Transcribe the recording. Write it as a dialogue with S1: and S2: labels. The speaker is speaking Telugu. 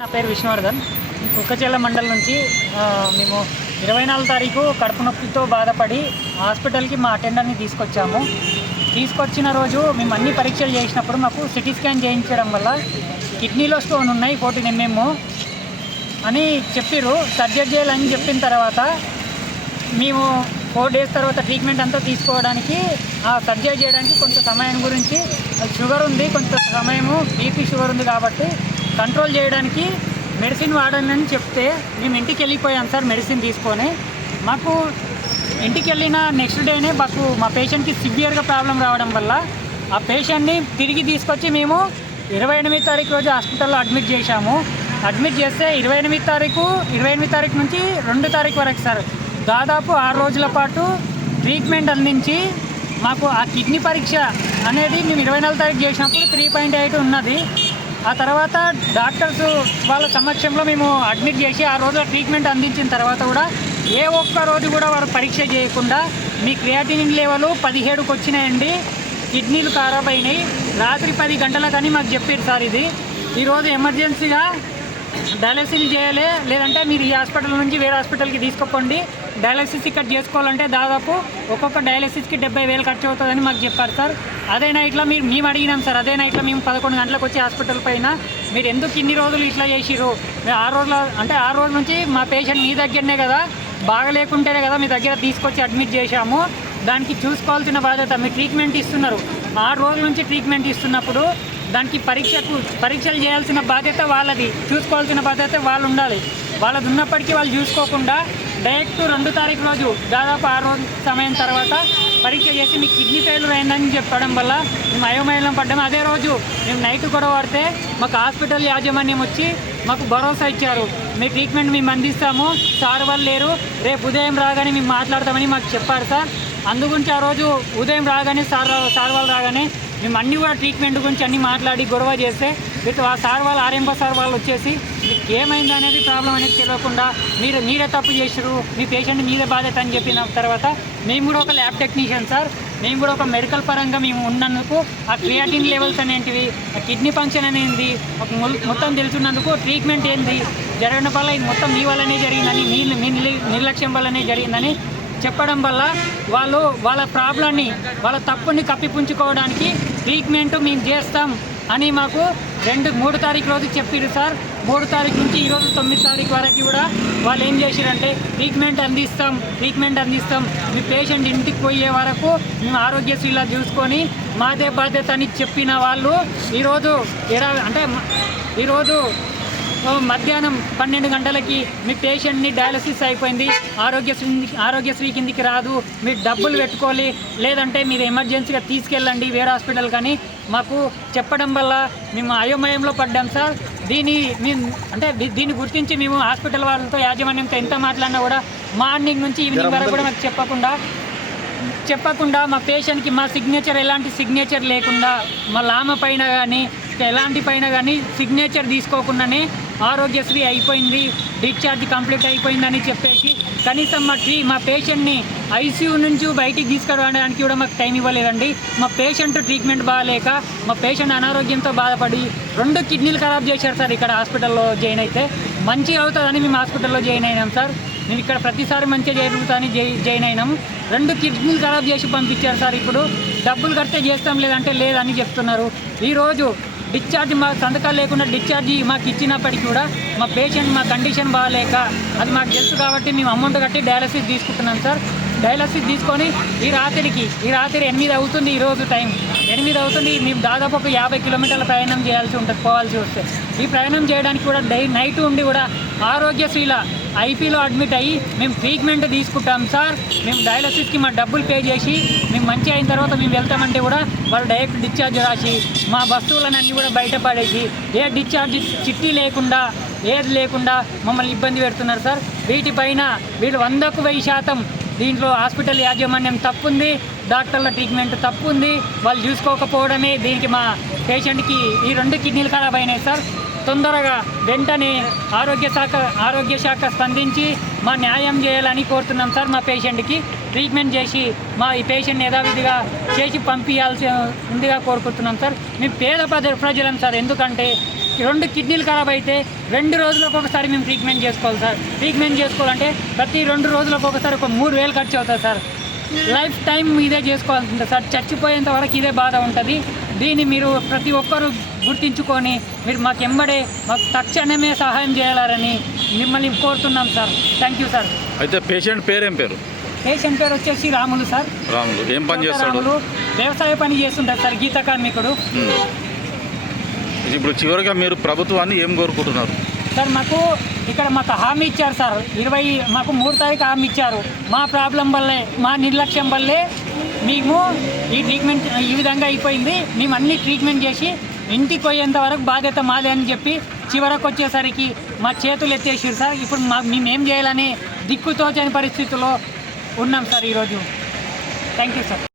S1: నా పేరు విష్ణువర్ధన్. కుక్కచెల్ల మండల్ నుంచి మేము ఇరవై నాలుగు తారీఖు కడుపు నొప్పితో బాధపడి హాస్పిటల్కి మా అటెండర్ని తీసుకొచ్చాము. తీసుకొచ్చిన రోజు మేము అన్ని పరీక్షలు చేసినప్పుడు మాకు సిటీ స్కాన్ చేయించడం వల్ల కిడ్నీలో స్టోన్ ఉన్నాయి ఫోర్టీన్ ఎంఎం అని చెప్పిర్రు. సర్జరీ చేయాలని చెప్పిన తర్వాత మేము ఫోర్ డేస్ తర్వాత ట్రీట్మెంట్ అంతా తీసుకోవడానికి ఆ సర్జరీ చేయడానికి కొంత సమయం గురించి అది షుగర్ ఉంది కొంత సమయము బీపీ షుగర్ ఉంది కాబట్టి కంట్రోల్ చేయడానికి మెడిసిన్ వాడండి అని చెప్తే మేము ఇంటికి వెళ్ళిపోయాం సార్ మెడిసిన్ తీసుకొని. మాకు ఇంటికి వెళ్ళిన నెక్స్ట్ డేనే మాకు మా పేషెంట్కి సివియర్గా ప్రాబ్లం రావడం వల్ల ఆ పేషెంట్ని తిరిగి తీసుకొచ్చి మేము ఇరవై ఎనిమిది తారీఖు రోజు హాస్పిటల్లో అడ్మిట్ చేశాము. అడ్మిట్ చేస్తే ఇరవై ఎనిమిది తారీఖు ఇరవై ఎనిమిది తారీఖు నుంచి రెండు తారీఖు వరకు సార్. దాదాపు ఆరు రోజుల పాటు ట్రీట్మెంట్ అందించి మాకు ఆ కిడ్నీ పరీక్ష అనేది మేము ఇరవై నాలుగు తారీఖు చేసినప్పుడు త్రీ పాయింట్ ఎయిట్ ఉన్నది. ఆ తర్వాత డాక్టర్స్ వాళ్ళ సమక్షంలో మేము అడ్మిట్ చేసి ఆ రోజు ట్రీట్మెంట్ అందించిన తర్వాత కూడా ఏ ఒక్క రోజు కూడా వారు పరీక్ష చేయకుండా మీ క్రియాటినిన్ లెవెల్ పదిహేడుకి వచ్చినాయండి. కిడ్నీలు ఖరాబ్ అయినాయి. రాత్రి పది గంటలకని మాకు చెప్పారు సార్ ఇది. ఈరోజు ఎమర్జెన్సీగా డయాలసిస్ చేయాలి లేదంటే మీరు ఈ హాస్పిటల్ నుంచి వేరే హాస్పిటల్కి తీసుకుపోండి. డయాలసిస్ ఇక్కడ చేసుకోవాలంటే దాదాపు ఒక్కొక్క డయాలసిస్కి డెబ్బై వేలు ఖర్చు అవుతుందని మాకు చెప్పారు సార్. అదే నైట్లో మీరు మేము అడిగినాం సార్ అదే నైట్లో మేము పదకొండు గంటలకు వచ్చి హాస్పిటల్ పైన మీరు ఎందుకు ఇన్ని రోజులు ఇట్లా చేసిరు మీరు ఆ రోజుల అంటే ఆ రోజు నుంచి మా పేషెంట్ మీ దగ్గరనే కదా బాగలేకుంటేనే కదా మీ దగ్గర తీసుకొచ్చి అడ్మిట్ చేశాము. దానికి చూసుకోవాల్సిన బాధ్యత మీరు ట్రీట్మెంట్ ఇస్తున్నారు. ఆరు రోజుల నుంచి ట్రీట్మెంట్ ఇస్తున్నప్పుడు దానికి పరీక్షకు పరీక్షలు చేయాల్సిన బాధ్యత వాళ్ళది చూసుకోవాల్సిన బాధ్యత వాళ్ళు ఉండాలి వాళ్ళది ఉన్నప్పటికీ వాళ్ళు చూసుకోకుండా డైరెక్ట్ రెండు తారీఖు రోజు దాదాపు ఆరు రోజు సమయం తర్వాత పరీక్ష చేసి మీకు కిడ్నీ ఫెయిల్యూర్ అయిందని చెప్పడం వల్ల మేము అయోమయంలో పడ్డాము. అదే రోజు మేము నైట్ కూడా పడితే మాకు హాస్పిటల్ యాజమాన్యం వచ్చి మాకు భరోసా ఇచ్చారు. మీ ట్రీట్మెంట్ మేము అందిస్తాము. సార్ వాళ్ళు లేరు. రేపు ఉదయం రాగానే మేము మాట్లాడతామని మాకు చెప్పారు సార్. అందుగురించి ఆ రోజు ఉదయం రాగానే సార్ సార్ వాళ్ళు రాగానే మేము అన్నీ కూడా ట్రీట్మెంట్ గురించి అన్ని మాట్లాడి గొడవ చేస్తే ఇటు ఆ సార్ వాళ్ళు ఆర్ఎంపో సార్ వాళ్ళు వచ్చేసి మీకు ఏమైంది అనేది ప్రాబ్లం అనేది తెలియకుండా మీరు మీరే తప్పు చేసిరు మీ పేషెంట్ మీదే బాధ్యత అని చెప్పిన తర్వాత మేము కూడా ఒక ల్యాబ్ టెక్నీషియన్ సార్ మేము కూడా ఒక మెడికల్ పరంగా మేము ఉన్నందుకు ఆ క్రియాటిన్ లెవెల్స్ అనేటివి ఆ కిడ్నీ ఫంక్షన్ అనేది ఒక మొ- మొత్తం తెలుసున్నందుకు ట్రీట్మెంట్ ఏంది జరగడం వల్ల ఇది మొత్తం మీ వల్లనే జరిగిందని మీ నిర్లక్ష్యం వల్లనే జరిగిందని చెప్పడం వల్ల వాళ్ళు వాళ్ళ ప్రాబ్లమ్ని వాళ్ళ తప్పుని కప్పిపుంచుకోవడానికి ట్రీట్మెంట్ మేము చేస్తాం అని మాకు రెండు మూడు తారీఖు రోజు చెప్పారు సార్. మూడు తారీఖు నుంచి ఈరోజు తొమ్మిది తారీఖు వరకు కూడా వాళ్ళు ఏం చేశారంటే ట్రీట్మెంట్ అందిస్తాం ట్రీట్మెంట్ అందిస్తాం. మీ పేషెంట్ ఇంటికి పోయే వరకు మేము ఆరోగ్యశ్రీలా చూసుకొని మాదే బాధ్యత అని చెప్పిన వాళ్ళు ఈరోజు ఇరవై అంటే ఈరోజు మధ్యాహ్నం పన్నెండు గంటలకి మీ పేషెంట్ని డయాలసిస్ అయిపోయింది. ఆరోగ్యశ్రీ ఆరోగ్యశ్రీ కిందికి రాదు. మీరు డబ్బులు పెట్టుకోవాలి. లేదంటే మీరు ఎమర్జెన్సీగా తీసుకెళ్ళండి. వేరే హాస్పిటల్ కానీ మాకు చెప్పడం వల్ల మేము అయోమయంలో పడ్డాం సార్. దీని మేము అంటే దీన్ని గుర్తించి మేము హాస్పిటల్ వాళ్ళతో యాజమాన్యంతో ఎంత మాట్లాడినా కూడా మార్నింగ్ నుంచి ఈవినింగ్ వరకు కూడా మాకు చెప్పకుండా చెప్పకుండా మా పేషెంట్కి మా సిగ్నేచర్ ఎలాంటి సిగ్నేచర్ లేకుండా మా లామ పైన కానీ ఎలాంటి పైన కానీ సిగ్నేచర్ తీసుకోకుండానే ఆరోగ్యశ్రీ అయిపోయింది డిశ్చార్జ్ కంప్లీట్ అయిపోయిందని చెప్పేసి కనీసం మా ట్రీ మా పేషెంట్ని ఐసీయూ నుంచి బయటికి తీసుకురావడానికి కూడా మాకు టైం ఇవ్వలేదండి. మా పేషెంట్ ట్రీట్మెంట్ బాగాలేక మా పేషెంట్ అనారోగ్యంతో బాధపడి రెండు కిడ్నీలు ఖరాబ్ చేశారు సార్ ఇక్కడ హాస్పిటల్లో జాయిన్ అయితే. మంచిగా అవుతుందని మేము హాస్పిటల్లో జాయిన్ అయినాం సార్. మేము ఇక్కడ ప్రతిసారి మంచిగా జరుగుతుందని జై జాయిన్ అయినాం రెండు కిడ్నీలు ఖరాబ్ చేసి పంపించారు సార్ ఇప్పుడు. డబ్బులు కడితే చేస్తాం లేదంటే లేదని చెప్తున్నారు. ఈరోజు డిశ్చార్జ్ మా సంతకాలు లేకుండా డిశ్చార్జ్ మాకు ఇచ్చినప్పటికీ కూడా మా పేషెంట్ మా కండిషన్ బాగాలేక అది మాకు తెలుసు కాబట్టి మేము అమౌంట్ కట్టి డయాలసిస్ తీసుకుంటున్నాం సార్. డయాలసిస్ తీసుకొని ఈ రాత్రికి ఈ రాత్రి ఎనిమిది అవుతుంది ఈరోజు టైం. ఎనిమిది అవుతుంది మేము దాదాపు ఒక యాభై కిలోమీటర్ల ప్రయాణం చేయాల్సి ఉంటుంది పోవాల్సి వస్తే. ఈ ప్రయాణం చేయడానికి కూడా డై నైట్ ఉండి కూడా ఆరోగ్యశ్రీల ఐపీలో అడ్మిట్ అయ్యి మేము ట్రీట్మెంట్ తీసుకుంటాం సార్. మేము డయాలసిస్కి మా డబ్బులు పే చేసి మేము మంచి అయిన తర్వాత మేము వెళ్తామంటే కూడా వాళ్ళు డైరెక్ట్ డిశ్చార్జ్ రాసి మా వస్తువులన్నీ కూడా బయటపడేసి ఏ డిశ్చార్జ్ చిట్టి లేకుండా ఏది లేకుండా మమ్మల్ని ఇబ్బంది పెడుతున్నారు సార్. వీటిపైన వీళ్ళు వందకు వెయ్యి శాతం దీంట్లో హాస్పిటల్ యాజమాన్యం తప్పుంది డాక్టర్ల ట్రీట్మెంట్ తప్పుంది. వాళ్ళు చూసుకోకపోవడమే దీనికి మా పేషెంట్కి ఈ రెండు కిడ్నీలు ఖరాబ్ అయినాయి సార్. తొందరగా వెంటనే ఆరోగ్య శాఖ ఆరోగ్య శాఖ స్పందించి మా న్యాయం చేయాలని కోరుతున్నాం సార్ మా పేషెంట్కి. ట్రీట్మెంట్ చేసి మా ఈ పేషెంట్ని యథావిధిగా చేసి పంపించాల్సి ఉందిగా కోరుకుంటున్నాం సార్. మేము పేద ప్రజలం సార్. ఎందుకంటే రెండు కిడ్నీలు ఖరాబ్ అయితే రెండు రోజులకు ఒకసారి మేము ట్రీట్మెంట్ చేసుకోవాలి సార్. ట్రీట్మెంట్ చేసుకోవాలంటే ప్రతి రెండు రోజులకు ఒకసారి ఒక మూడు వేలు ఖర్చు అవుతుంది సార్. లైఫ్ టైం ఇదే చేసుకోవాల్సి ఉంటుంది సార్. చచ్చిపోయేంత వరకు ఇదే బాధ ఉంటుంది. దీన్ని మీరు ప్రతి ఒక్కరూ గుర్తించుకొని మీరు మాకు ఎంబడే మాకు తక్షణమే సహాయం చేయాలని మిమ్మల్ని కోరుతున్నాం సార్. థ్యాంక్ యూ సార్
S2: అయితే పేషెంట్ పేరేం పేరు?
S1: పేషెంట్ పేరు వచ్చేసి రాములు సార్
S2: రాములు. ఏం పని చేస్తాడు?
S1: వ్యవసాయ పని చేస్తుంటారు సార్ గీత కార్మికుడు.
S2: ఇప్పుడు చివరిగా మీరు ప్రభుత్వాన్ని ఏం కోరుకుంటున్నారు?
S1: సార్ మాకు ఇక్కడ మాకు హామీ ఇచ్చారు సార్. ఇరవై మాకు మూడు తారీఖు హామీ ఇచ్చారు. మా ప్రాబ్లం వల్లే మా నిర్లక్ష్యం వల్లే మేము ఈ ట్రీట్మెంట్ ఈ విధంగా అయిపోయింది. మేము అన్ని ట్రీట్మెంట్ చేసి ఇంటికి పోయేంత వరకు బాధ్యత మాదే అని చెప్పి చివరకు వచ్చేసరికి మా చేతులు ఎత్తేసారు సార్. ఇప్పుడు మా మేమేం చేయాలని దిక్కుతోచని పరిస్థితుల్లో ఉన్నాం సార్ ఈరోజు. Thank you sir